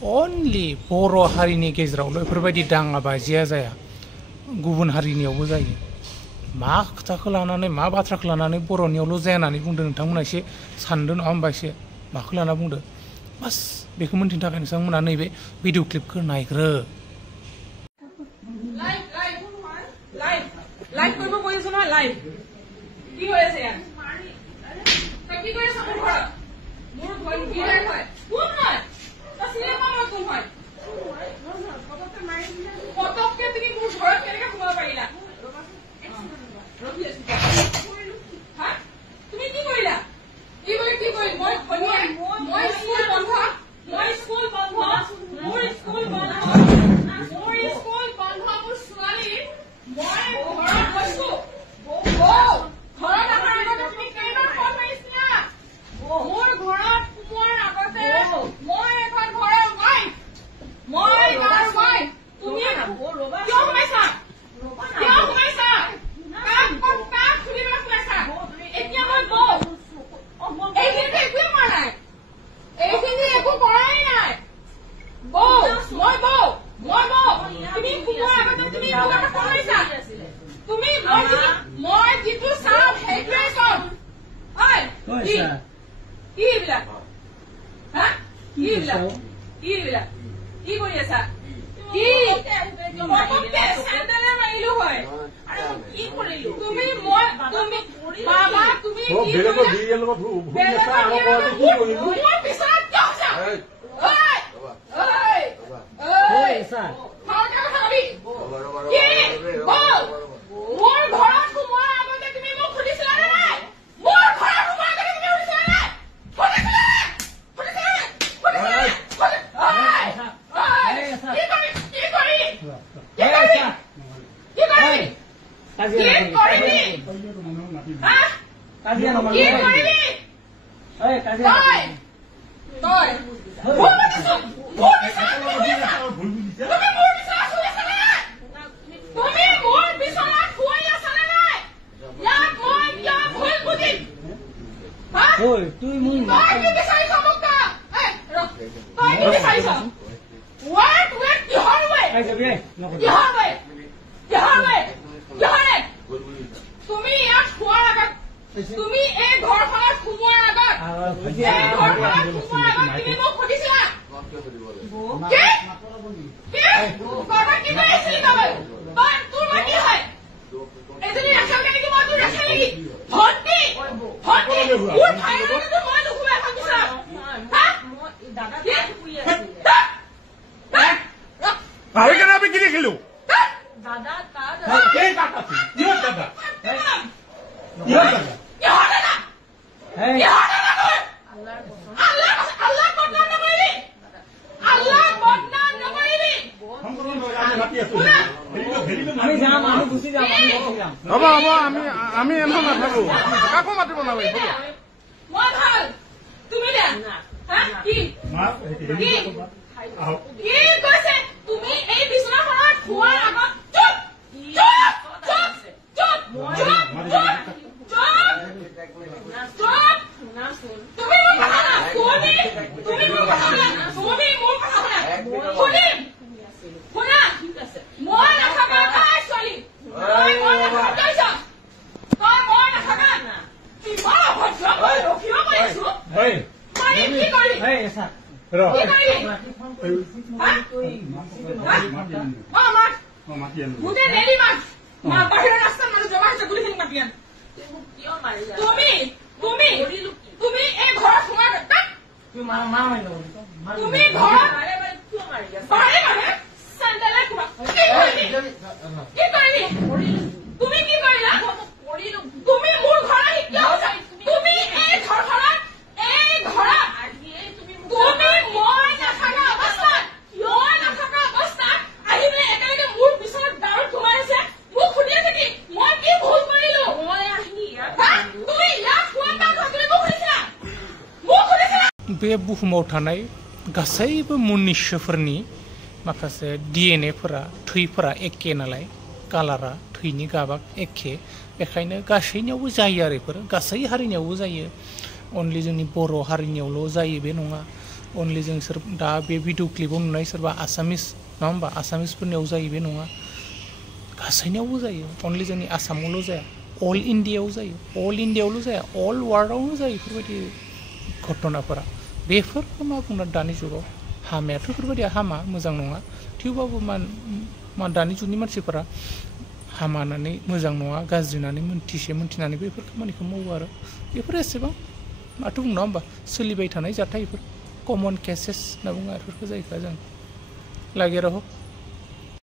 only बर' हारिनि गेजेरावल' बेफोरबायदि दाङाबाजिया जाया गुबुन हारिनियावबो जायो मा खोथाखौ लानानै मा बाथ्राखौ लानानै बर'नियावल' जाया होननानै बुंदों नोंथांमोना एसे सानदों नङा होमबा एसे माखौ लाना बुंदो बास बेखौ मोनथिनो थाखाय नोंथांमोना नैबे भिडिअ क्लिपखौ नायग्रो লাইভ কৰিব কৈছো না লাইভ কি হৈ আছে ইয়াত তই কি কৰি আছ মোৰ ঘৰত কি হয় কোন হয় তই চিনেমা মই কোন হয় পতককে তুমি মোৰ ঘৰত কেনেকৈ সোমাব পাৰিলা হা তুমি কি কৰিলা কি কৰি মই স্কুল বন্ধ মোৰ স্কুল বন্ধ মোৰ ছোৱালী মই ঘৰত গৈছো ঘৰত অহাৰ আগতে তুমি কেইবাৰ ফোন মাৰিছিলা মোৰ ঘৰত সোমোৱাৰ আগতে মই এখন ঘৰৰ ৱাইফ তুমি কিয় সোমাইছা কাক খুলিবলৈ সোমাইছা এতিয়া মই বৌ এইখিনিতে একোৱে কৰা নাই এইখিনি একো কৰাই নাই বৌ তুমি সোমোৱাৰ আগতে তুমি মোক এটা ফোন মাৰিছা তুমি মই যিটো চাম সেইটোৱে চব কি এইবিলাক হা কি এইবিলাক কি কৰি আছা কি চেণ্ডেলে মাৰিলো হয় কি কৰিলো তুমি বাবা তুমি মোৰ পিছত মোৰ ঘৰত সোমোৱাৰ আগতে তুমি মোক সুধিছিলা নে নাই মোৰ ঘৰত সোমোৱাৰ আগতে তুমি সুধিছিলা নে তুমি ইয়াত খোৱাৰ আগত তুমি এই ঘৰখনত সোমোৱাৰ আগত তুমি মোক সুধিছিলা তোৰ মাটি হয় এজনী ৰাখাল নেকি মই তোৰ ৰাখাল নেকি ভণ্টি মোৰ ভাইৰ লগতো মই নুখুৱাই এখন বিচাৰ আমি কেন আমি কি দেখিলো দাদা হ'ব আমি এনেও নাথাকো কাকো মাতিব নালাগে তুমি এই বিছনাখনত খোৱাৰ আগত बे बुहुमाव थानाय गासैबो मनुष्यफोरनि माखासे डिएनएफोरा थैफोरा एखे नालाय कालारा थैनि गाबा एखे बेखायनो गासैनियावबो जायो आरो बेफोर गासै हारिनियावबो जायो अनलि जोंनि बर' हारिनियावल' जायो बे नङा अनलि जों दा बे भिडिअ क्लिपाव नुनाय सोरबा आसामिस नङा होमबा आसामिसफोरनियाव जायो बे नङा गासैनियावबो जायो अनलि जोंनि आसामावल' जाया अल इण्डियायाव जायो अल इण्डियायावल' जाया अल वार्ल्डआवनो जायो बेफोरबायदि घटनाफोरा बेफोरखौ मा बुंनो दानि जुगाव हामायाथ' बेफोरबायदिया हामा मोजां नङा थेवबाबो दानि जुगनि मानसिफोरा हामा होननानै मोजां नङा गाज्रि होननानै मोनथिनानै बेफोर खामानिखौ मावो आरो बेफोर एसेबां माथो बुंनो होमबा सोलिबाय थानाय जाथायफोर कमन केसेस होनना बुङो बेफोरखौ जायखौ जों लागे रह